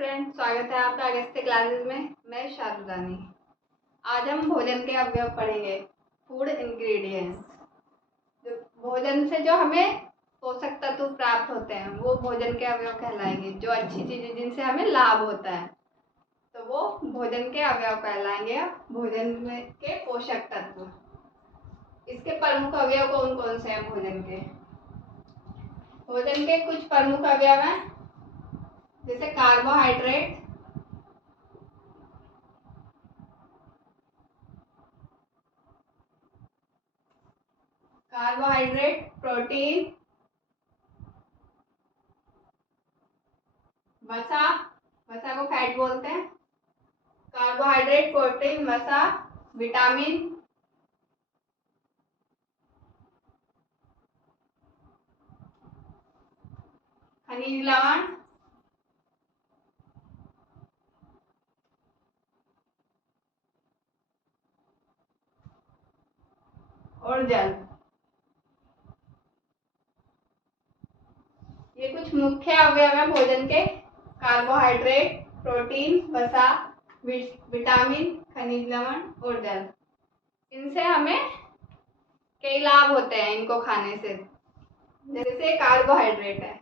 Friend, स्वागत है आपका अगस्त्य क्लासेस में। मैं शारुदानी। आज हम भोजन के अवयव पढ़ेंगे, फूड इंग्रेडिएंट्स। जो भोजन से जो हमें पोषक तत्व प्राप्त होते हैं वो भोजन के अवयव कहलाएंगे। जो अच्छी चीजें जिनसे हमें लाभ होता है तो वो भोजन के अवयव कहलाएंगे। भोजन में के पोषक तत्व, इसके प्रमुख अवयव कौन कौन से हैं? भोजन के कुछ प्रमुख अवयव हैं, जैसे कार्बोहाइड्रेट, प्रोटीन, वसा, वसा को फैट बोलते हैं। कार्बोहाइड्रेट, प्रोटीन, वसा, विटामिन, खनिज लवण, और जल। ये कुछ मुख्य अवयव है भोजन के। कार्बोहाइड्रेट, प्रोटीन, वसा, विटामिन, खनिज लवण और जल। इनसे हमें कई लाभ होते हैं इनको खाने से। जैसे कार्बोहाइड्रेट है,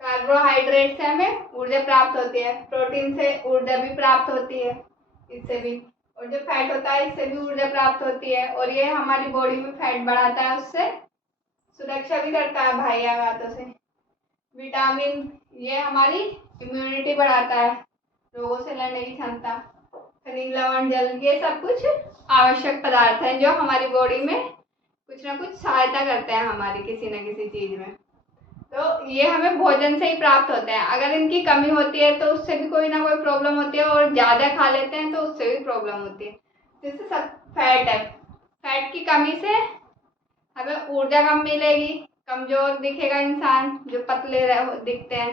कार्बोहाइड्रेट से हमें ऊर्जा प्राप्त होती है। प्रोटीन से ऊर्जा भी प्राप्त होती है, इससे भी। और जो फैट होता है इससे भी ऊर्जा प्राप्त होती है, और ये हमारी बॉडी में फैट बढ़ाता है, उससे सुरक्षा भी करता है बाह्य आघातों से। विटामिन, ये हमारी इम्यूनिटी बढ़ाता है, रोगों से लड़ने की क्षमता। खनिज लवण, जल, ये सब कुछ आवश्यक पदार्थ हैं जो हमारी बॉडी में कुछ ना कुछ सहायता करते हैं हमारी किसी न किसी चीज में। तो ये हमें भोजन से ही प्राप्त होते हैं। अगर इनकी कमी होती है तो उससे भी कोई ना कोई प्रॉब्लम होती है, और ज्यादा खा लेते हैं तो उससे भी प्रॉब्लम होती है। जैसे सब फैट है, फैट की कमी से हमें ऊर्जा कम मिलेगी, कमजोर दिखेगा इंसान, जो पतले दिखते हैं,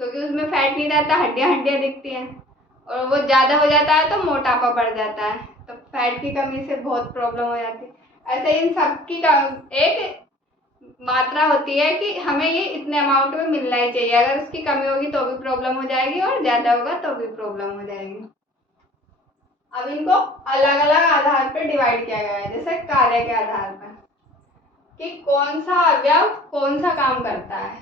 क्योंकि उसमें फैट नहीं रहता, हड्डियां हड्डियां दिखती हैं। और वो ज्यादा हो जाता है तो मोटापा बढ़ जाता है, तो फैट की कमी से बहुत प्रॉब्लम हो जाती है। ऐसे इन सब की एक मात्रा होती है कि हमें ये इतने अमाउंट में मिलना ही चाहिए। अगर उसकी कमी होगी तो भी प्रॉब्लम हो जाएगी, और ज्यादा होगा तो भी प्रॉब्लम हो जाएगी। अब इनको अलग अलग आधार पर डिवाइड किया गया है, जैसे कार्य के आधार पर कि कौन सा अवयव कौन सा काम करता है।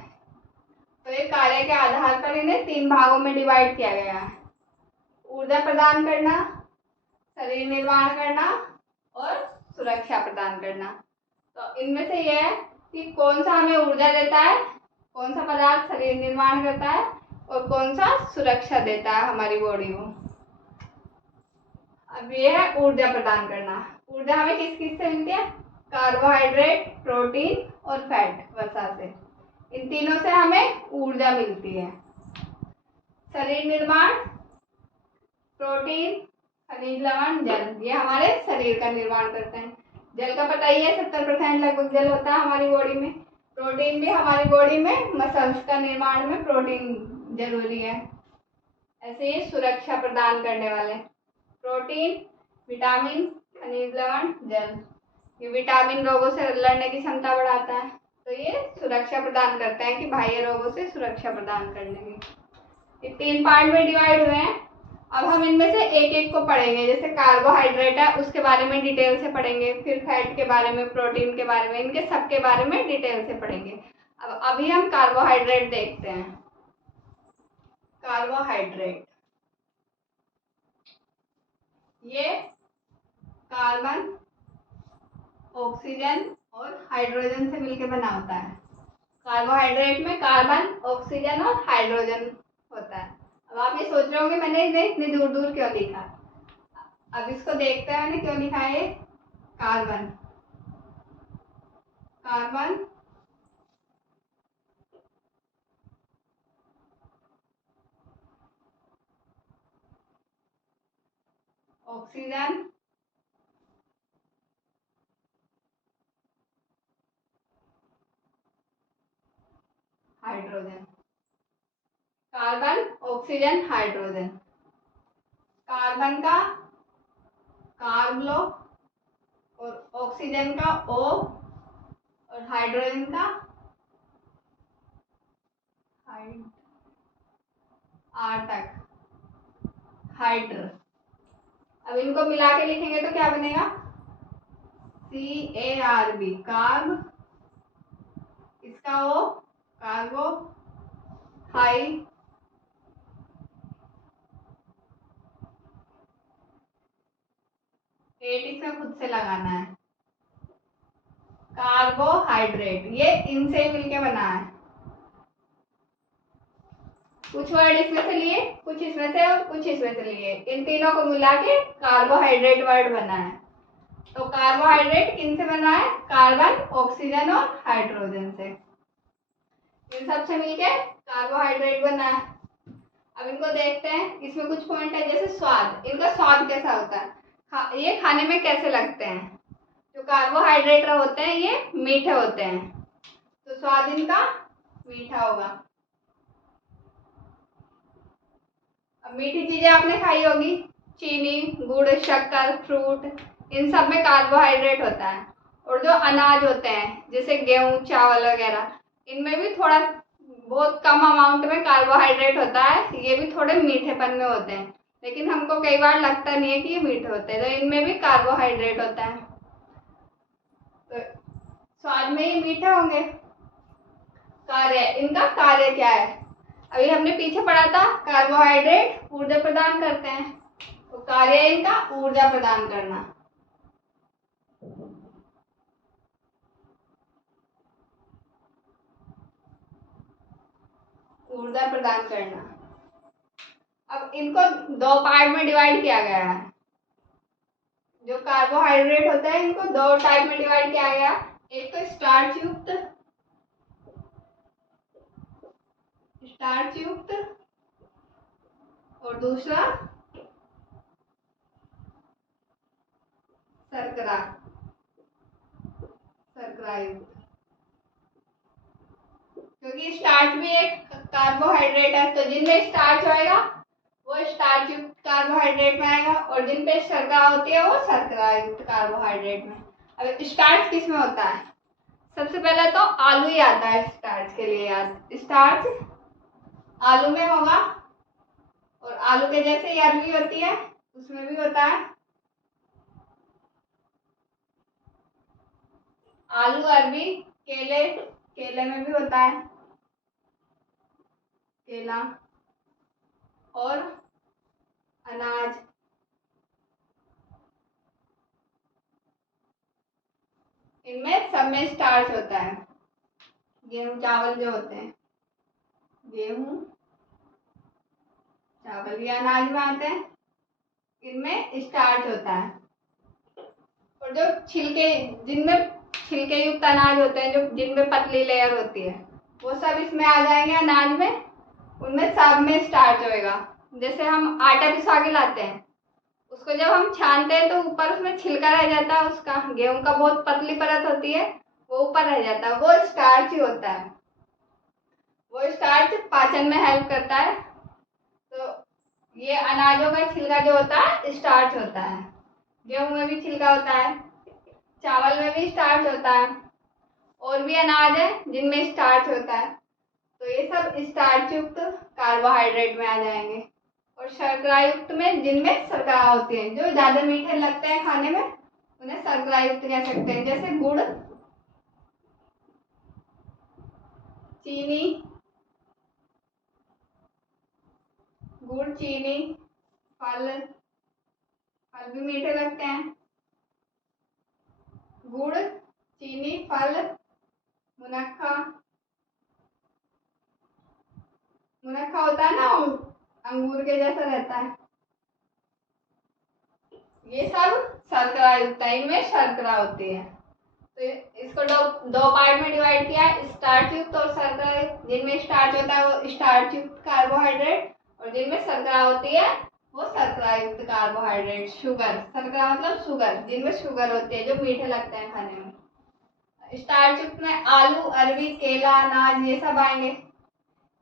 तो ये कार्य के आधार पर इन्हें 3 भागों में डिवाइड किया गया है: ऊर्जा प्रदान करना, शरीर निर्माण करना और सुरक्षा प्रदान करना। तो इनमें से यह है कि कौन सा हमें ऊर्जा देता है, कौन सा पदार्थ शरीर निर्माण करता है, और कौन सा सुरक्षा देता है हमारी बॉडी को। अब ये है ऊर्जा प्रदान करना। ऊर्जा हमें किस किस से मिलती है? कार्बोहाइड्रेट, प्रोटीन और फैट, वसा से। इन तीनों से हमें ऊर्जा मिलती है। शरीर निर्माण, प्रोटीन, खनिज लवण, जल, ये हमारे शरीर का निर्माण करते हैं। जल का पता ही है, 70% लगभग जल होता है हमारी बॉडी में। प्रोटीन भी हमारी बॉडी में मसल्स का निर्माण में प्रोटीन जरूरी है। ऐसे ही सुरक्षा प्रदान करने वाले प्रोटीन, विटामिन, खनिज लवण, जल। ये विटामिन रोगों से लड़ने की क्षमता बढ़ाता है, तो ये सुरक्षा प्रदान करते हैं कि बाह्य रोगों से सुरक्षा प्रदान करने की। ये 3 पार्ट में डिवाइड हुए हैं। अब हम इनमें से एक एक को पढ़ेंगे। जैसे कार्बोहाइड्रेट है, उसके बारे में डिटेल से पढ़ेंगे, फिर फैट के बारे में, प्रोटीन के बारे में, इनके सब के बारे में डिटेल से पढ़ेंगे। अब अभी हम कार्बोहाइड्रेट देखते हैं। कार्बोहाइड्रेट, ये कार्बन, ऑक्सीजन और हाइड्रोजन से मिलकर बना होता है। कार्बोहाइड्रेट में कार्बन, ऑक्सीजन और हाइड्रोजन होता है। अब आप ये सोच रहे होंगे मैंने इन्हें इतनी दूर दूर क्यों लिखा। अब इसको देखते हैं मैंने क्यों लिखा है। Carbon, carbon, oxygen, hydrogen. Carbon, oxygen, hydrogen. Carbon का कार्ब लो, और ऑक्सीजन का O, और हाइड्रोजन का हाइड, R तक। हाइड्र। अब इनको मिला के लिखेंगे तो क्या बनेगा, CARB, कार्ब, इसका वो कार्बो हाई, एट इसमें खुद से लगाना है, कार्बोहाइड्रेट। ये इनसे मिलके बना है। कुछ वर्ड इसमें से लिए, कुछ इसमें से और कुछ इसमें से लिए, इन तीनों को मिला के कार्बोहाइड्रेट वर्ड बना है। तो कार्बोहाइड्रेट किन से बना है, कार्बन, ऑक्सीजन और हाइड्रोजन से। इन सब से मिलके कार्बोहाइड्रेट बना है। अब इनको देखते हैं, इसमें कुछ पॉइंट है, जैसे स्वाद। इनका स्वाद कैसा होता है, ये खाने में कैसे लगते हैं। जो कार्बोहाइड्रेट होते हैं ये मीठे होते हैं, तो स्वाद इनका मीठा होगा। अब मीठी चीजें आपने खाई होगी, चीनी, गुड़, शक्कर, फ्रूट, इन सब में कार्बोहाइड्रेट होता है। और जो अनाज होते हैं जैसे गेहूं, चावल वगैरह, इनमें भी थोड़ा बहुत कम अमाउंट में कार्बोहाइड्रेट होता है। ये भी थोड़े मीठेपन में होते हैं, लेकिन हमको कई बार लगता नहीं है कि ये मीठे होते हैं, तो इनमें भी कार्बोहाइड्रेट होता है। तो स्वाद में ये मीठे होंगे। कार्य, इनका कार्य क्या है, अभी हमने पीछे पढ़ा था, कार्बोहाइड्रेट ऊर्जा प्रदान करते हैं, तो कार्य इनका ऊर्जा प्रदान करना। ऊर्जा प्रदान करना। अब इनको दो पार्ट में डिवाइड किया गया है। जो कार्बोहाइड्रेट होता है इनको दो टाइप में डिवाइड किया गया, एक तो स्टार्च युक्त और दूसरा शर्करा युक्त। क्योंकि स्टार्च भी एक कार्बोहाइड्रेट है, तो जिनमें स्टार्च होएगा वो स्टार्च युक्त कार्बोहाइड्रेट में आएगा, और जिन पे शर्करा होती है वो शर्करा युक्त कार्बोहाइड्रेट में। अब स्टार्च किस में होता है, सबसे पहले तो आलू ही आता है स्टार्च के लिए याद। स्टार्च आलू में होगा, और आलू के जैसे ही अरबी होती है उसमें भी होता है। आलू, अरबी, केले में भी होता है, केला, और अनाज, इनमें सब में स्टार्च होता है। गेहूं, चावल जो होते हैं, गेहूं, चावल, ये अनाज में आते हैं, इनमें स्टार्च होता है। और जो जिनमें छिलके युक्त अनाज होते हैं, जो जिनमें पतली लेयर होती है, वो सब इसमें आ जाएंगे अनाज में, उनमें सब में स्टार्च होएगा। जैसे हम आटा पिसवा के लाते हैं, उसको जब हम छानते हैं तो ऊपर उसमें छिलका रह जाता है, उसका गेहूं का बहुत पतली परत होती है, वो ऊपर रह जाता है, वो स्टार्च ही होता है। वो स्टार्च पाचन में हेल्प करता है। तो ये अनाजों का छिलका जो होता है स्टार्च होता है। गेहूं में भी छिलका होता है, चावल में भी स्टार्च होता है, और भी अनाज है जिनमें स्टार्च होता है, तो ये सब स्टार्च युक्त कार्बोहाइड्रेट में आ जाएंगे। और शर्करा युक्त में जिनमें शर्करा होती है, जो ज्यादा मीठे लगते हैं खाने में, उन्हें शर्करा युक्त कह सकते हैं। जैसे गुड़, चीनी, गुड़, चीनी, फल भी मीठे लगते हैं। गुड़, चीनी, फल, मुनक्खा होता है ना, अंगूर के जैसा रहता है, ये सब शर्करा युक्त है, इनमें शर्करा होती है। तो इसको दो पार्ट में डिवाइड किया है, स्टार्च युक्त और शर्करा युक्त। जिनमें स्टार्च होता है वो स्टार्च युक्त कार्बोहाइड्रेट, और जिनमें शर्करा होती है वो शर्करा युक्त कार्बोहाइड्रेट। शुगर, शर्करा मतलब शुगर, जिनमें शुगर होती है, जो मीठे लगते हैं खाने में। स्टार्च युक्त में आलू, अरबी, केला, अनाज, ये सब आएंगे।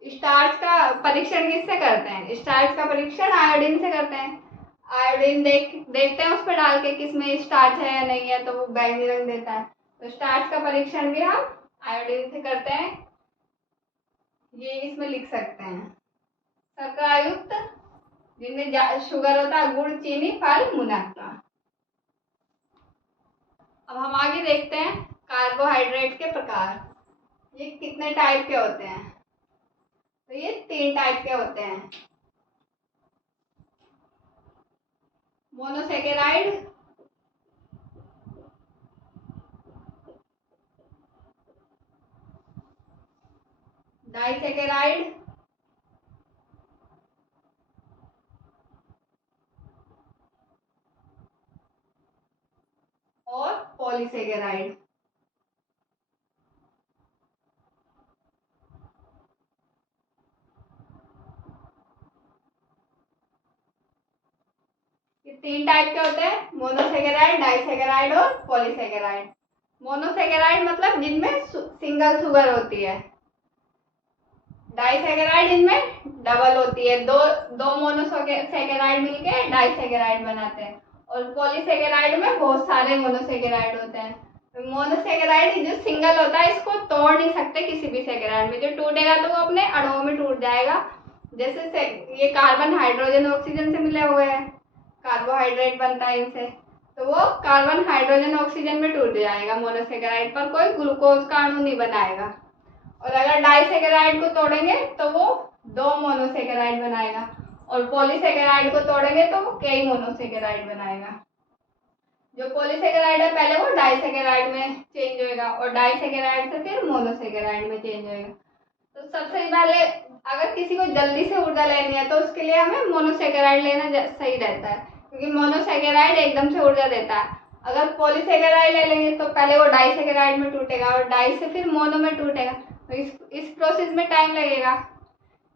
स्टार्च का परीक्षण किससे करते हैं, स्टार्च का परीक्षण आयोडीन से करते हैं। आयोडीन देखते हैं उस पर डाल के किसमें स्टार्च है या नहीं है, तो वो बैंगनी रंग देता है। तो स्टार्च का परीक्षण भी हम आयोडीन से करते हैं, ये इसमें लिख सकते हैं। शर्करा युक्त जिनमें शुगर होता है, गुड़, चीनी, फल, मुनाफा। अब हम आगे देखते हैं कार्बोहाइड्रेट के प्रकार। ये कितने टाइप के होते हैं? तो ये 3 टाइप के होते हैं। मोनोसेकेराइड, डाइसेकेराइड और पॉलीसेकेराइड। ये 3 टाइप के होते हैं, मोनोसेकेराइड, डाइसेकेराइड और पॉलीसेकेराइड। मोनोसेकेराइड मतलब जिनमें सिंगल शुगर होती है। डाइसेकेराइड इनमें डबल होती है, दो मोनोसेकेराइड मिलके डाइसेकेराइड बनाते हैं। और पॉलीसेकेराइड में बहुत सारे मोनोसेकेराइड होते हैं। मोनोसेकेराइड जो सिंगल होता है इसको तोड़ नहीं सकते किसी भी सेकेराइड में, जो टूटेगा तो वो अपने अणुओं में टूट जाएगा। जैसे ये कार्बन हाइड्रोजन ऑक्सीजन से मिले हुए हैं, कार्बोहाइड्रेट बनता है इनसे, तो वो कार्बन हाइड्रोजन ऑक्सीजन में टूट जाएगा मोनोसेकेराइड पर, कोई ग्लूकोज का अणु नहीं बनाएगा। और अगर डाइसेकेराइड को तोड़ेंगे तो वो 2 मोनोसेकेराइड बनाएगा, और पॉलीसेकेराइड को तोड़ेंगे तो वो कई मोनोसेकेराइड बनाएगा। जो पॉलीसेकेराइड है पहले वो डाइसेकेराइड में चेंज होएगा, और डाइसेकेराइड से फिर मोनोसेकेराइड में चेंज होएगा। तो सबसे पहले अगर किसी को जल्दी से ऊर्जा लेनी है तो उसके लिए हमें मोनोसेकेराइड लेना सही रहता है, क्योंकि मोनोसेकेराइड एकदम से ऊर्जा देता है। अगर पॉलीसेकेराइड ले लेंगे तो पहले वो डाइसेकेराइड में टूटेगा और डाई से फिर मोनो में टूटेगा, तो इस प्रोसेस में टाइम लगेगा।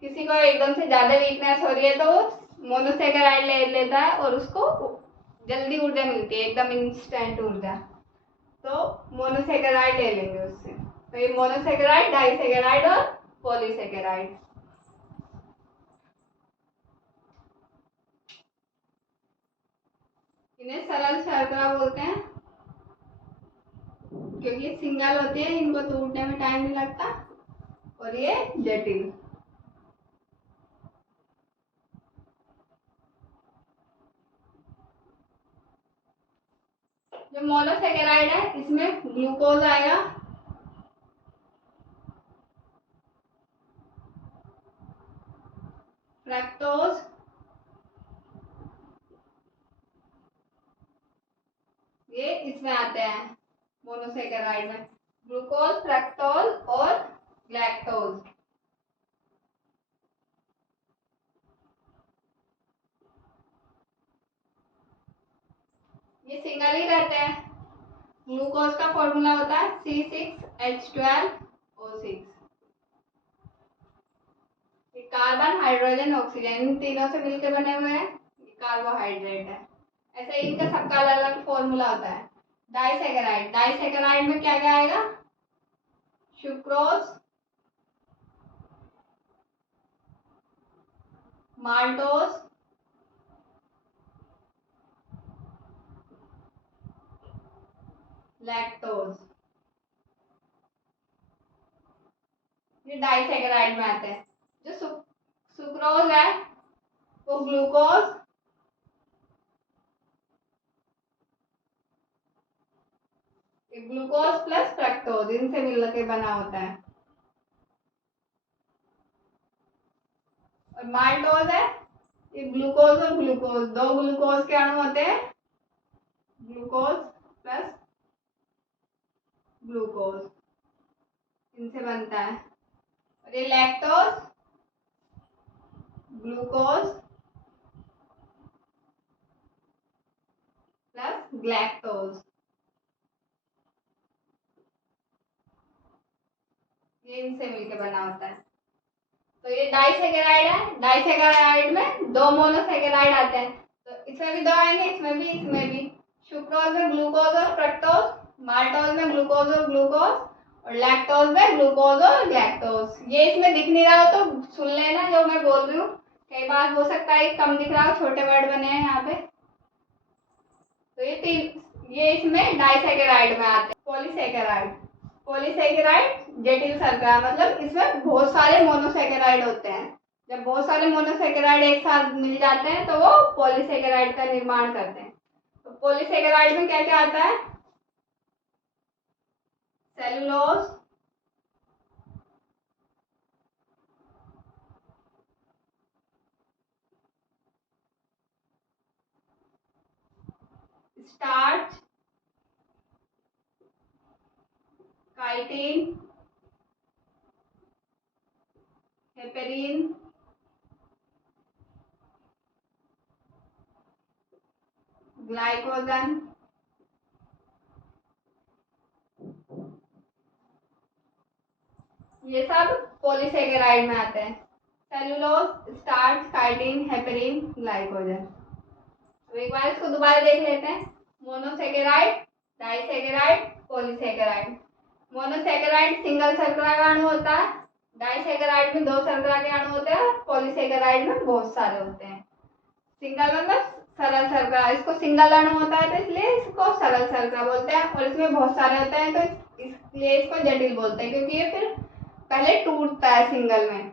किसी को एकदम से ज़्यादा वीकनेस हो रही है तो वो मोनोसेकेराइड ले लेता है और उसको जल्दी ऊर्जा मिलती है, एकदम इंस्टेंट ऊर्जा, तो मोनोसेकेराइड ले लेंगे उससे। तो ये मोनोसेकेराइड, डाइसेकेराइड और पॉलीसेकेराइड। इन्हें सरल शर्करा बोलते हैं क्योंकि सिंगल होती है, इनको टूटने में टाइम नहीं लगता। और ये जटिल। जो मोनोसेकेराइड है इसमें ग्लूकोज आएगा, फ्रक्टोज, ये इसमें आते हैं मोनोसेकेराइड में, ग्लूकोज, फ्रक्टोज और लैक्टोज। ये सिंगल ही रहते हैं। ग्लूकोज का फॉर्मूला होता है C6H12O6। ये कार्बन, हाइड्रोजन, ऑक्सीजन, इन तीनों से मिलकर बने हुए हैं, ये कार्बोहाइड्रेट है। ऐसे इनका सबका अलग अलग फॉर्मूला होता है। डाइसेकेराइड, डाइसेकेराइड में क्या क्या आएगा? सुक्रोज, माल्टोज, लैक्टोज, ये डाइसेकेराइड में आते हैं। जो सुक्रोज है वो ग्लूकोज, ग्लूकोज प्लस फ्रक्टोज इनसे मिलकर बना होता है। और माल्टोज है, ये ग्लूकोज और ग्लूकोज, 2 ग्लूकोज के अणु होते हैं, ग्लूकोज प्लस ग्लूकोज, इनसे बनता है। और ये लैक्टोज, ग्लूकोज प्लस ग्लैक्टोज, ये इनसे मिलकर बना होता है। तो ये डाइसेकेराइड है, डाइसेकेराइड में 2 मोनोसेकेराइड आते हैं, तो इसमें भी 2 आएंगे, इसमें भी। सुक्रोज में ग्लूकोज और फ्रक्टोज, माल्टोज में ग्लूकोज और ग्लूकोज, और लैक्टोज में ग्लूकोज और लैक्टोज। ये इसमें दिख नहीं रहा हो तो सुन लेना जो मैं बोल रही हूँ, कई बार हो सकता है कम दिख रहा हो, छोटे वर्ड बने हैं यहाँ पे। तो ये इसमें डाइसेकेराइड में आते हैं। पॉलीसेकेराइड, पॉलीसेकेराइड जटिल शर्करा, मतलब इसमें बहुत सारे मोनोसेकेराइड होते हैं। जब बहुत सारे मोनोसेकेराइड एक साथ मिल जाते हैं तो वो पॉलीसेकेराइड का निर्माण करते हैं। तो पॉलीसेकेराइड में क्या क्या आता है? Cellulose, starch, chitin, heparin, glycogen, ये सब पॉलीसेकेराइड में आते हैं। Cellulose, starch, chitin, heparin, glycogen. तो एक बार इसको दोबारा देख लेते हैं। Monosaccharide, disaccharide, polysaccharide. Monosaccharide single शर्करा का अणु होता है, डाइसेकेराइड में 2 शर्करा के अणु होते हैं, पॉलीसेकेराइड में बहुत सारे होते हैं। सिंगल मतलब सरल शर्करा, इसको सिंगल अणु होता है तो इसलिए इसको सरल शर्करा बोलते हैं, और इसमें बहुत सारे होते हैं तो इसलिए इसको जटिल बोलते हैं, क्योंकि ये फिर पहले टूटता है सिंगल में,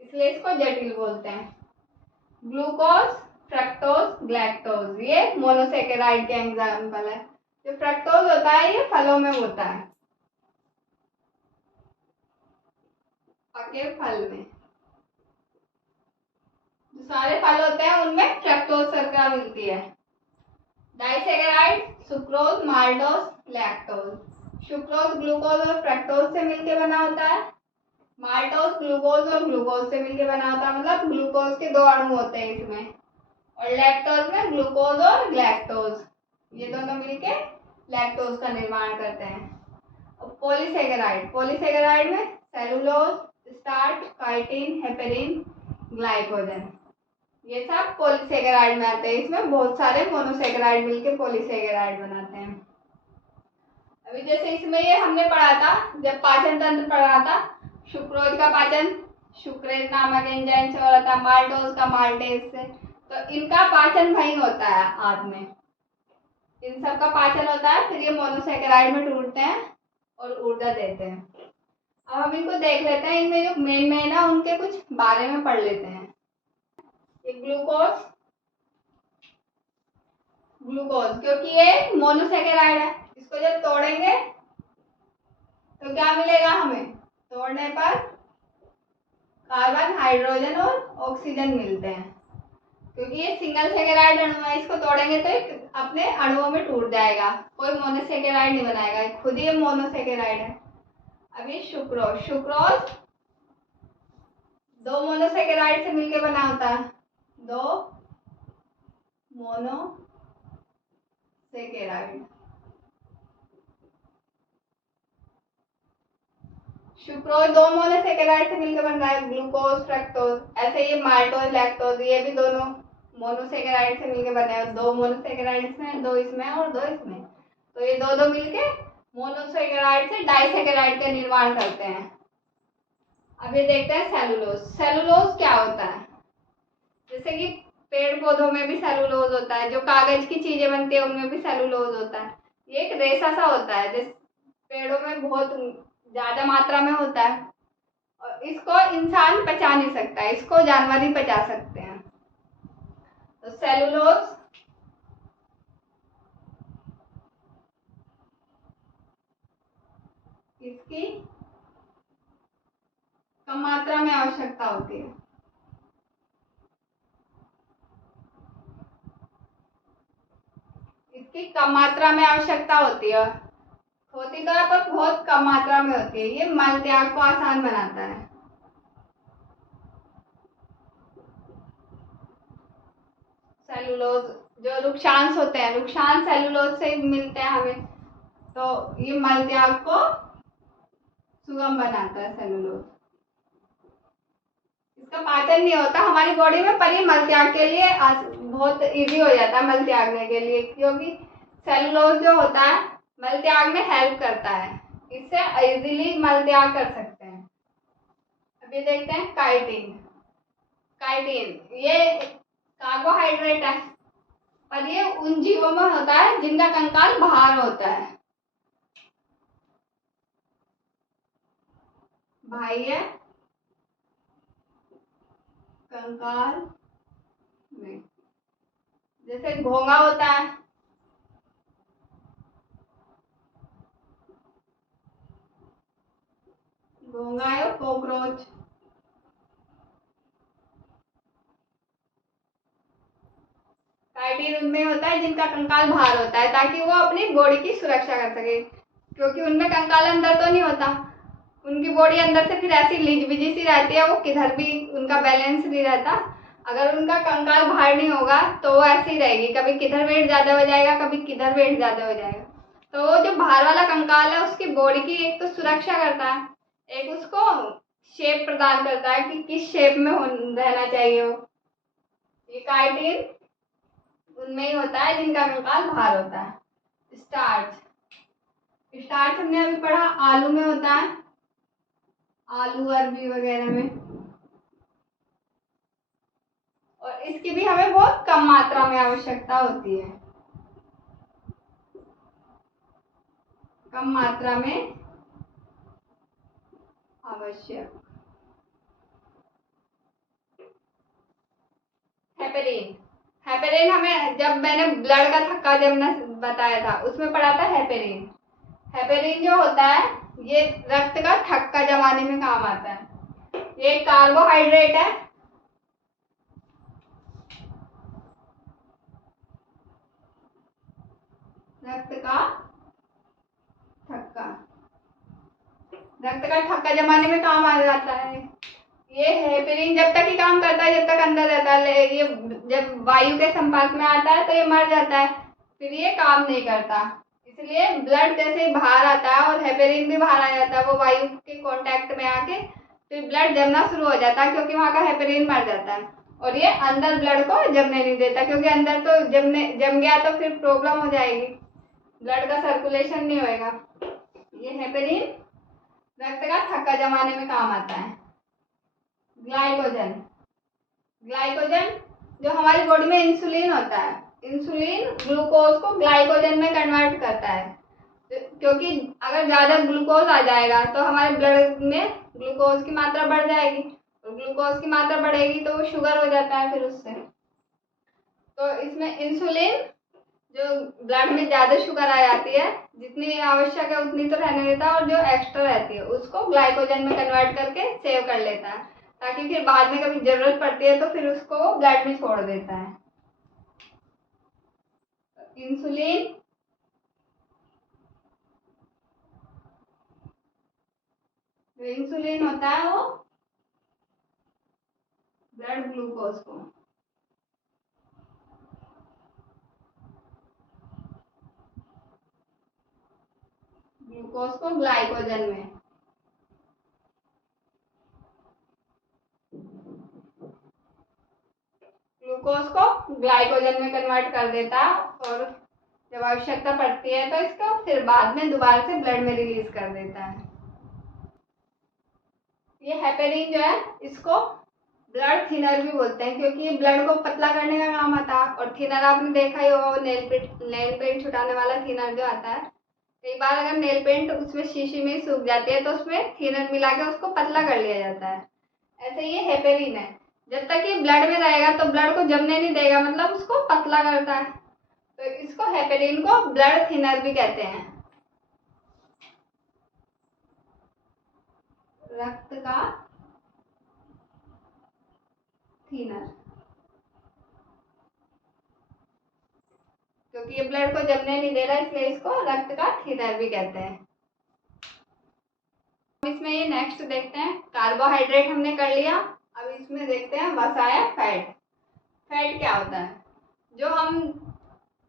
इसलिए इसको जटिल बोलते हैं। ग्लूकोज, फ्रक्टोज, ग्लैक्टोज, ये मोनोसेकेराइड के एग्जाम्पल है। जो फ्रक्टोज होता है ये फलों में होता है, पके फल में जो सारे फल होते हैं उनमें फ्रक्टोज शर्करा मिलती है। Disaccharide, sucrose, maltose, lactose. Sucrose glucose और फ्रक्टोज से मिलकर बना होता है, माल्टोज ग्लूकोज और ग्लूकोज से मिलकर बना होता है, मतलब ग्लूकोज के 2 अणु होते हैं इसमें, और लैक्टोज में ग्लूकोज और ग्लैक्टोज, ये दोनों मिलके लैक्टोज का निर्माण करते हैं। और पॉलीसेकेराइड, पॉलीसेकेराइड में cellulose, starch, chitin, heparin, glycogen, ये सब पॉलीसेकेराइड में आते हैं। इसमें बहुत सारे मोनोसेकेराइड मिलके पॉलीसेकेराइड बनाते हैं। अभी जैसे इसमें ये हमने पढ़ा था, जब पाचन तंत्र पढ़ा था, सुक्रोज का पाचन सुक्रेज नामक एंजाइम से हो रहा था, माल्टोज का माल्टेज से, तो इनका पाचन वहीं होता है आंत में, इन सब का पाचन होता है, फिर ये मोनोसेकेराइड में टूटते हैं और ऊर्जा देते हैं। अब हम इनको देख लेते हैं, इनमें जो मेन मेन है उनके कुछ बारे में पढ़ लेते हैं। ये ग्लूकोज, ग्लूकोज क्योंकि ये मोनोसेकेराइड है, इसको जब तोड़ेंगे तो क्या मिलेगा हमें? तोड़ने पर कार्बन, हाइड्रोजन और ऑक्सीजन मिलते हैं, क्योंकि ये सिंगल सेकेराइड अणु है, इसको तोड़ेंगे तो एक अपने अणुओं में टूट जाएगा, कोई मोनोसेकेराइड नहीं बनाएगा, खुद ही मोनोसेकेराइड है। अभी सुक्रोज, सुक्रोज 2 मोनोसेकेराइड से मिलकर बना होता है, 2 मोनोसेकेराइड। सुक्रोज 2 मोनोसेकेराइड से मिलकर बन रहा है, ग्लूकोज, फ्रक्टोज, ऐसे ये माल्टोज, लैक्टोज, ये भी दोनों मोनोसेकेराइड से मिलकर बने हैं, 2 मोनोसेकेराइड इसमें, 2 इसमें और 2 इसमें, तो ये दो मिलके मोनोसेकेराइड से डाइसेकेराइड का निर्माण करते हैं। अब ये देखते हैं सेलुलोज। सेलुलोज क्या होता है? जैसे कि पेड़ पौधों में भी सेलुलोज होता है, जो कागज की चीजें बनती है उनमें भी सेलुलोज होता है। ये एक रेशा सा होता है, जिस पेड़ों में बहुत ज्यादा मात्रा में होता है, और इसको इंसान पचा नहीं सकता, इसको जानवर ही पचा सकते हैं। तो सेलुलोज इसकी कम मात्रा में आवश्यकता होती है, इसकी कम मात्रा में आवश्यकता होती है, होती तो है पर बहुत कम मात्रा में होती है। ये मल त्याग को आसान बनाता है। सेलुलोज जो वृक्षांश होते हैं, वृक्षांश सेलुलोज से मिलते हैं हमें, तो ये मल त्याग को सुगम बनाता है सेलुलोज। इसका पाचन नहीं होता हमारी बॉडी में, पर ये मल त्याग के लिए बहुत इजी हो जाता है मल त्यागने के लिए, क्योंकि सेलुलोज जो होता है मल त्याग में हेल्प करता है, इससे इजीली मल त्याग कर सकते हैं। अभी देखते हैं काइटिन। काइटिन ये कार्बोहाइड्रेट है, पर ये उन जीवों में होता है जिनका कंकाल बाहर होता है, बाह्य कंकाल में, जैसे घोंगा होता है, घोंगा या कॉकरोच। काइटिन उनमें होता है जिनका कंकाल बाहर होता है, ताकि वो अपनी बॉडी की सुरक्षा कर सके, क्योंकि उनमें कंकाल अंदर तो नहीं होता, उनकी बॉडी अंदर से फिर ऐसी लिजबिजी सी रहती है, वो किधर भी उनका बैलेंस नहीं रहता। अगर उनका कंकाल बाहर नहीं होगा तो वो ऐसे ही रहेगी, कभी किधर वेट ज़्यादा हो जाएगा, कभी किधर वेट ज़्यादा हो जाएगा। तो वो जो बाहर वाला कंकाल है उसकी बॉडी की एक तो सुरक्षा करता है, एक उसको शेप प्रदान करता है कि किस शेप में रहना चाहिए वो। ये काइटिन उनमें ही होता है जिनका कंकाल बाहर होता है। स्टार्च, स्टार्च हमने अभी पढ़ा आलू में होता है, आलू अरबी वगैरह में, और इसकी भी हमें बहुत कम मात्रा में आवश्यकता होती है, कम मात्रा में आवश्यक। हेपेरिन, हेपेरिन हमें जब मैंने ब्लड का थक्का जब मैं बताया था उसमें पढ़ा था हेपेरिन। हेपेरिन जो होता है ये रक्त का थक्का जमाने में काम आता है। ये कार्बोहाइड्रेट है, रक्त का थक्का, रक्त का थक्का जमाने में काम आ जाता है। ये हेपेरिन जब तक ही काम करता है जब तक अंदर रहता है, ये जब वायु के संपर्क में आता है तो ये मर जाता है, फिर ये काम नहीं करता। इसलिए ब्लड जैसे बाहर आता है और हेपेरिन भी बाहर आ जाता है, वो वायु के कांटेक्ट में आके फिर ब्लड जमना शुरू हो जाता है, क्योंकि वहाँ का हेपेरिन मर जाता है, और ये अंदर ब्लड को जमने नहीं देता, क्योंकि अंदर तो जम गया तो फिर प्रॉब्लम हो जाएगी, ब्लड का सर्कुलेशन नहीं होएगा। ये हेपेरिन रक्त का थक्का जमाने में काम आता है। ग्लाइकोजन, ग्लाइकोजन जो हमारी बॉडी में इंसुलिन होता है, इंसुलिन ग्लूकोज को ग्लाइकोजन में कन्वर्ट करता है, क्योंकि अगर ज़्यादा ग्लूकोज आ जाएगा तो हमारे ब्लड में ग्लूकोज की मात्रा बढ़ जाएगी, और ग्लूकोज की मात्रा बढ़ेगी तो वो शुगर हो जाता है फिर उससे। तो इसमें इंसुलिन जो ब्लड में ज़्यादा शुगर आ जाती है, जितनी आवश्यक है उतनी तो रहने देता है, और जो एक्स्ट्रा रहती है उसको ग्लाइकोजन में कन्वर्ट करके सेव कर लेता है, ताकि फिर बाद में कभी जरूरत पड़ती है तो फिर उसको ब्लड में छोड़ देता है। इंसुलिन जो इंसुलिन होता है वो ब्लड ग्लूकोज को ग्लाइकोजन में, ग्लूकोज को ग्लाइकोजन में कन्वर्ट कर देता है, और जब आवश्यकता पड़ती है तो इसको फिर बाद में दोबारा से ब्लड में रिलीज कर देता है। ये हेपेरिन जो है इसको ब्लड थिनर भी बोलते हैं, क्योंकि ये ब्लड को पतला करने का काम आता है, और थिनर आपने देखा ही होगा, नेल पेंट छुटाने वाला थिनर जो आता है, कई बार अगर नेल पेंट उसमें शीशी में सूख जाती है तो उसमें थिनर मिला के उसको पतला कर लिया जाता है। ऐसे ये हेपेरिन है, जब तक ये ब्लड में रहेगा तो ब्लड को जमने नहीं देगा, मतलब उसको पतला करता है, तो इसको हेपेरिन को ब्लड थिनर भी कहते हैं। रक्त का थिनर, क्योंकि ये ब्लड को जमने नहीं दे रहा इसलिए इसको रक्त का थिनर भी कहते हैं। इसमें ये नेक्स्ट देखते हैं, कार्बोहाइड्रेट हमने कर लिया, अब इसमें देखते हैं वसा या फैट। फैट क्या होता है? जो हम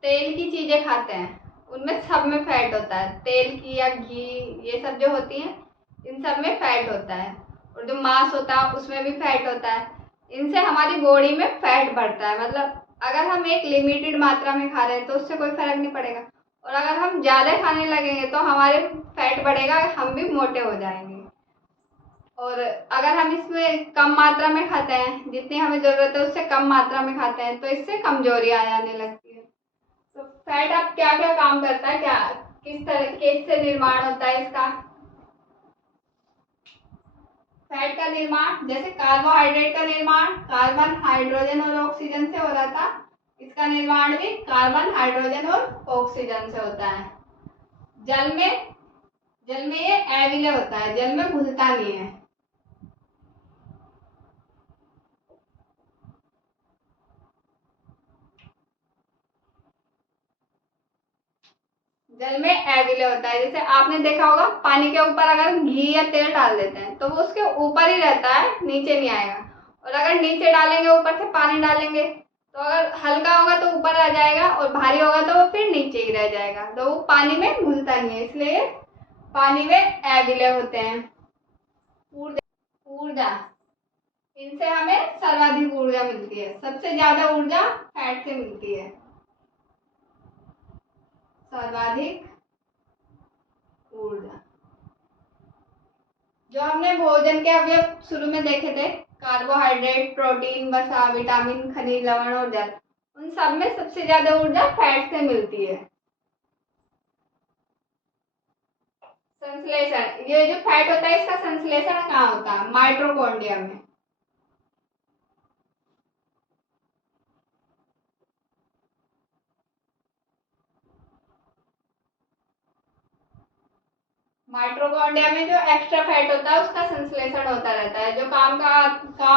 तेल की चीजें खाते हैं उनमें सब में फैट होता है, तेल की या घी ये सब जो होती हैं इन सब में फैट होता है, और जो मांस होता है उसमें भी फैट होता है। इनसे हमारी बॉडी में फैट बढ़ता है, मतलब अगर हम एक लिमिटेड मात्रा में खा रहे हैं तो उससे कोई फर्क नहीं पड़ेगा, और अगर हम ज़्यादा खाने लगेंगे तो हमारे फैट बढ़ेगा, हम भी मोटे हो जाएंगे। और अगर हम इसमें कम मात्रा में खाते हैं, जितनी हमें ज़रूरत है उससे कम मात्रा में खाते हैं, तो इससे कमजोरी आ जाने लगती है। तो फैट अब क्या क्या काम करता है, क्या किस तरीके से निर्माण होता है इसका? फैट का निर्माण, जैसे कार्बोहाइड्रेट का निर्माण कार्बन, हाइड्रोजन और ऑक्सीजन से हो रहा था, इसका निर्माण भी कार्बन, हाइड्रोजन और ऑक्सीजन से होता है। जल में ये अविलय होता है, जल में घुलता नहीं है। जल में अविलय होता है। जैसे आपने देखा होगा पानी के ऊपर अगर घी या तेल डाल देते हैं तो वो उसके ऊपर ही रहता है, नीचे नहीं आएगा। और अगर नीचे डालेंगे, ऊपर से पानी डालेंगे, तो अगर हल्का होगा तो ऊपर आ जाएगा और भारी होगा तो वो फिर नीचे ही रह जाएगा, तो वो पानी में घुलता नहीं है, इसलिए पानी में अविलय होते हैं। ऊर्जा, इनसे हमें सर्वाधिक ऊर्जा मिलती है। सबसे ज्यादा ऊर्जा फैट से मिलती है, सर्वाधिक ऊर्जा। जो हमने भोजन के अवयव शुरू में देखे थे, कार्बोहाइड्रेट, प्रोटीन, वसा, विटामिन, खनिज, लवण और जल, उन सब में सबसे ज्यादा ऊर्जा फैट से मिलती है। संश्लेषण, ये जो फैट होता है इसका संश्लेषण कहाँ होता है? माइटोकॉन्ड्रिया में। माइटोकॉन्ड्रिया में जो एक्स्ट्रा फैट होता है उसका संश्लेषण होता रहता है। जो काम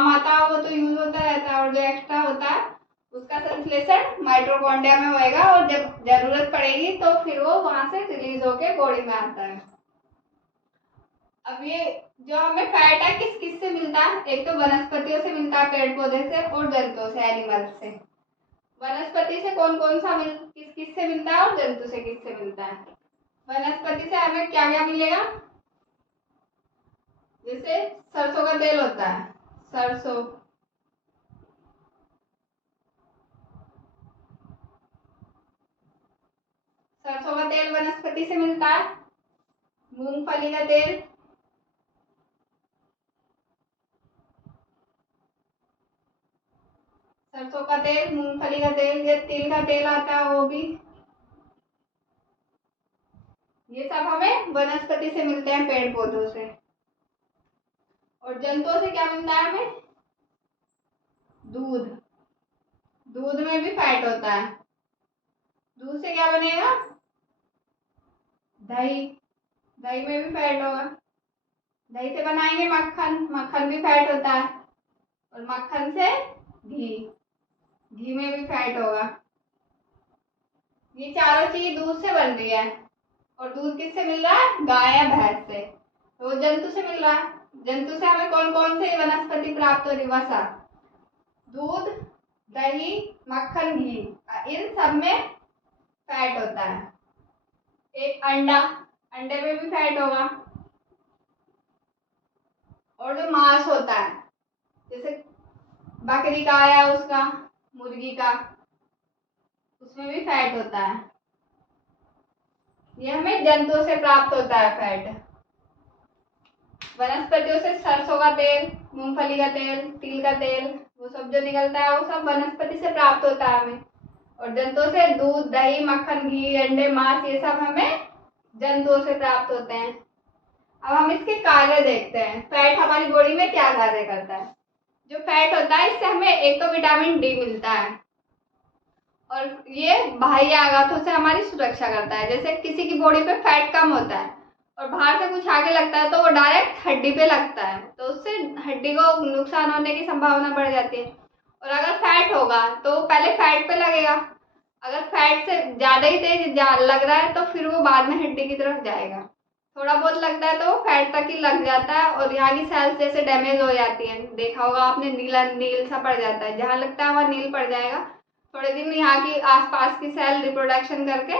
आता है वो तो यूज होता रहता है, और जो एक्स्ट्रा होता है उसका संश्लेषण माइटोकॉन्ड्रिया में होएगा, और जब जरूरत पड़ेगी तो फिर वो वहां से रिलीज होके बॉडी में आता है। अब ये जो हमें फैट है किस किस से मिलता है? एक तो वनस्पतियों से मिलता है, पेड़ पौधे से, और जंतुओं से, एनिमल्स से। वनस्पति से कौन कौन सा किस किस से मिलता है और जंतु से किस से मिलता है? वनस्पति से हमें क्या क्या मिलेगा? जैसे सरसों का तेल होता है, सरसों, सरसों का तेल वनस्पति से मिलता है। मूंगफली का तेल, सरसों का तेल, मूंगफली का तेल, ये तिल का तेल आता है वो भी, ये सब हमें वनस्पति से मिलते हैं, पेड़ पौधों से। और जंतुओं से क्या मिलता है हमें? दूध, दूध में भी फैट होता है। दूध से क्या बनेगा? दही, दही में भी फैट होगा। दही से बनाएंगे मक्खन, मक्खन भी फैट होता है। और मक्खन से घी, घी में भी फैट होगा। ये चारों चीज दूध से बन रही है। और दूध किससे मिल रहा है? गाय या भैंस से। तो जंतु से मिल रहा है। जंतु से हमें कौन कौन से वनस्पति प्राप्त हो रही? वसा, दूध, दही, मक्खन, घी, इन सब में फैट होता है। एक अंडा, अंडे में भी फैट होगा। और जो मांस होता है, जैसे बकरी का या उसका, मुर्गी का, उसमें भी फैट होता है। ये हमें जंतुओं से प्राप्त होता है फैट। वनस्पतियों से सरसों का तेल, मूंगफली का तेल, तिल का तेल, वो सब जो निकलता है वो सब वनस्पति से प्राप्त होता है हमें। और जंतुओं से दूध, दही, मक्खन, घी, अंडे, मांस, ये सब हमें जंतुओं से प्राप्त होते हैं। अब हम इसके कार्य देखते हैं। फैट हमारी बॉडी में क्या कार्य करता है? जो फैट होता है इससे हमें एक तो विटामिन डी मिलता है, और ये बाह्य आघातों से हमारी सुरक्षा करता है। जैसे किसी की बॉडी पे फैट कम होता है और बाहर से कुछ आगे लगता है तो वो डायरेक्ट हड्डी पे लगता है, तो उससे हड्डी को नुकसान होने की संभावना बढ़ जाती है। और अगर फैट होगा तो पहले फैट पे लगेगा, अगर फैट से ज्यादा ही तेज लग रहा है तो फिर वो बाद में हड्डी की तरफ जाएगा। थोड़ा बहुत लगता है तो वो फैट तक ही लग जाता है, और यहाँ की सेल्स जैसे डैमेज हो जाती है, देखा होगा आपने, नीला नील सा पड़ जाता है, जहाँ लगता है वहाँ नील पड़ जाएगा। थोड़े दिन यहाँ की आसपास की सेल रिप्रोडक्शन करके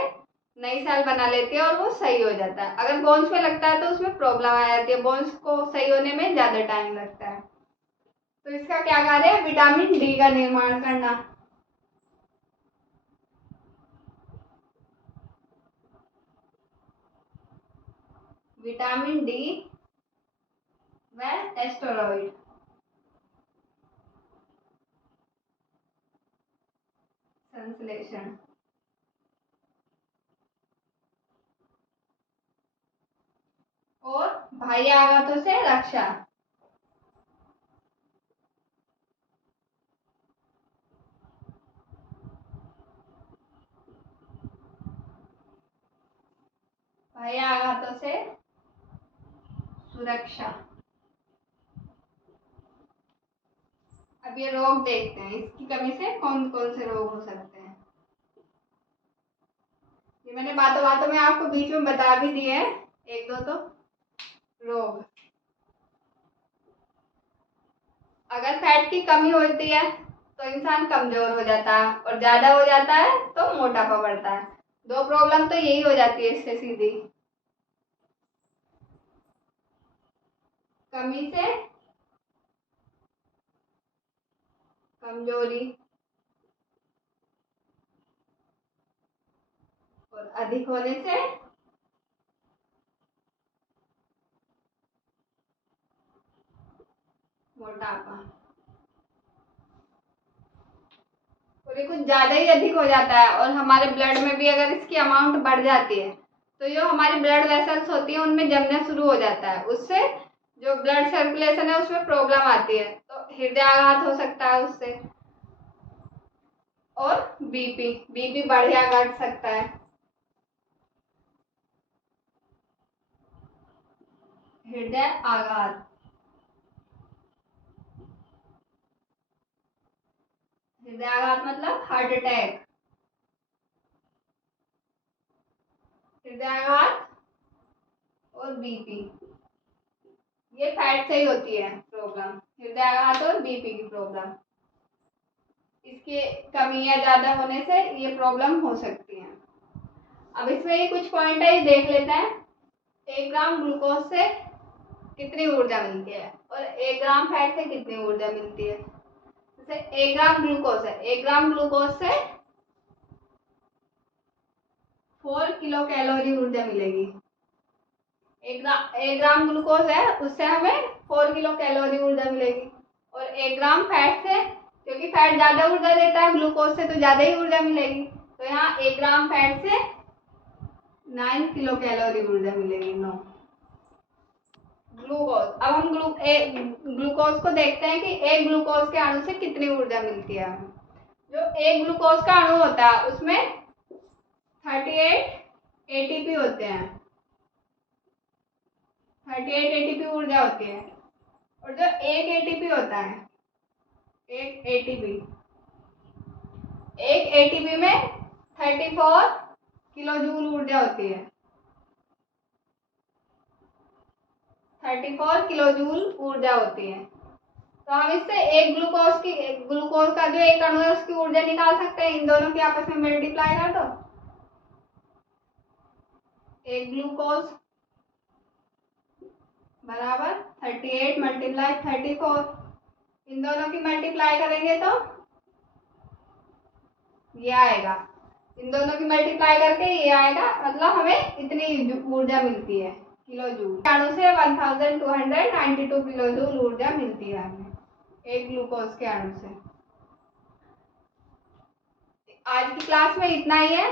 नई सेल बना लेती है और वो सही हो जाता है। अगर बोन्स में लगता है तो उसमें प्रॉब्लम आ जाती है, बोन्स को सही होने में ज्यादा टाइम लगता है। तो इसका क्या कार्य है? विटामिन डी का निर्माण करना। विटामिन डी व एस्टेरॉइड, संश्लेषण। और बाह्य आघातों से रक्षा। बाह्य आघातों से सुरक्षा। अब ये रोग देखते हैं, इसकी कमी से कौन कौन से रोग हो सकते हैं। ये मैंने बातों बातों में आपको बीच में बता भी दिए हैं एक दो तो रोग। अगर फैट की कमी होती है तो इंसान कमजोर हो जाता है, और ज्यादा हो जाता है तो मोटापा बढ़ता है। दो प्रॉब्लम तो यही हो जाती है इससे सीधी। कमी से कमजोरी और अधिक होने से मोटापा। और ये कुछ ज्यादा ही अधिक हो जाता है और हमारे ब्लड में भी अगर इसकी अमाउंट बढ़ जाती है तो जो हमारी ब्लड वेसल्स होती है उनमें जमना शुरू हो जाता है, उससे जो ब्लड सर्कुलेशन है उसमें प्रॉब्लम आती है, तो हृदयाघात हो सकता है उससे। और बीपी बढ़ या घट सकता है। हृदय आघात, हृदयाघात मतलब हार्ट अटैक। हृदयाघात और बीपी ये फैट से ही होती है प्रॉब्लम, हृदयाघात और बीपी की प्रॉब्लम। इसकी कमी या ज्यादा होने से ये प्रॉब्लम हो सकती है। अब इसमें ये कुछ पॉइंट है, ये देख लेते हैं। 1 ग्राम ग्लूकोज से कितनी ऊर्जा मिलती है और 1 ग्राम फैट से कितनी ऊर्जा मिलती है। जैसे 1 ग्राम ग्लूकोज है, 1 ग्राम ग्लूकोज से 4 किलो कैलोरी ऊर्जा मिलेगी। 1 ग्राम ग्लूकोज है उससे हमें 4 किलो कैलोरी ऊर्जा मिलेगी। और 1 ग्राम फैट से, क्योंकि फैट ज्यादा ऊर्जा देता है ग्लूकोज से तो ज्यादा ही ऊर्जा मिलेगी, तो यहाँ 1 ग्राम फैट से 9 किलो कैलोरी ऊर्जा मिलेगी। 9 ग्लूकोज। अब हम ग्लूकोज को देखते हैं कि एक ग्लूकोज के अणु से कितनी ऊर्जा मिलती है। जो एक ग्लूकोज का अणु होता है उसमें 38 एटीपी होते हैं, 38 एटीपी ऊर्जा होती है। और जो एक एटीपी होता है, एक एटीपी में 34 किलो जूल ऊर्जा होती है। 34 किलो जूल ऊर्जा होती है। तो हम इससे एक ग्लूकोज का जो एक अणु है उसकी ऊर्जा निकाल सकते हैं। इन दोनों की आपस में मल्टीप्लाई कर दो। एक ग्लूकोज बराबर 38 मल्टीप्लाई 34, इन दोनों की मल्टीप्लाई करेंगे तो ये आएगा। इन दोनों की मल्टीप्लाई करके ये आएगा, मतलब हमें इतनी ऊर्जा मिलती है किलो जूल। अणु से 1292 किलो जूल ऊर्जा मिलती है हमें एक ग्लूकोज के अणु से। आज की क्लास में इतना ही है।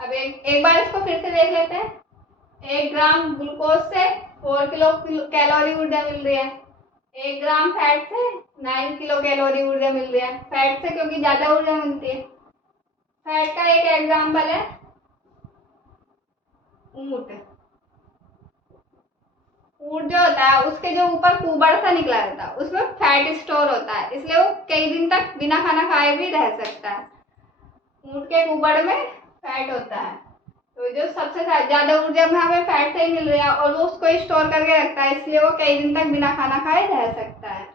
अब एक बार इसको फिर से देख लेते हैं। 1 ग्राम ग्लूकोज से 4 किलो कैलोरी ऊर्जा मिल रही है। 1 ग्राम फैट से 9 किलो कैलोरी ऊर्जा मिल रही है। फैट से क्योंकि ज्यादा ऊर्जा मिलती है। फैट का एक एग्जाम्पल है ऊंट। ऊंट जो होता है उसके जो ऊपर कुबड़ सा निकला रहता है उसमें फैट स्टोर होता है, इसलिए वो कई दिन तक बिना खाना खाए भी रह सकता है। ऊंट के कुबड़ में फैट होता है, तो जो सबसे ज्यादा ऊर्जा हमें फैट से ही मिल रही है और वो उसको स्टोर करके रखता है, इसलिए वो कई दिन तक बिना खाना खाए रह सकता है।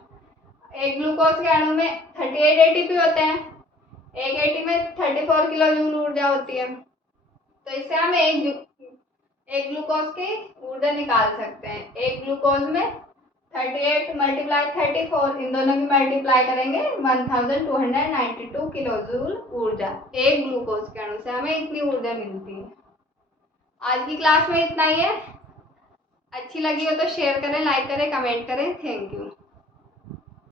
एक ग्लूकोज के अणु में 38 एटीपी होते हैं। एक एटीपी में 34 किलो जूल ऊर्जा होती है, तो इससे हम एक ग्लूकोज की ऊर्जा निकाल सकते हैं। एक ग्लूकोज में 38 मल्टीप्लाई 34, इन दोनों की मल्टीप्लाई करेंगे 1292 किलो जूल ऊर्जा। एक ग्लूकोज के अणु से हमें इतनी ऊर्जा मिलती है। आज की क्लास में इतना ही है। अच्छी लगी हो तो शेयर करें, लाइक करें, कमेंट करें। Thank you.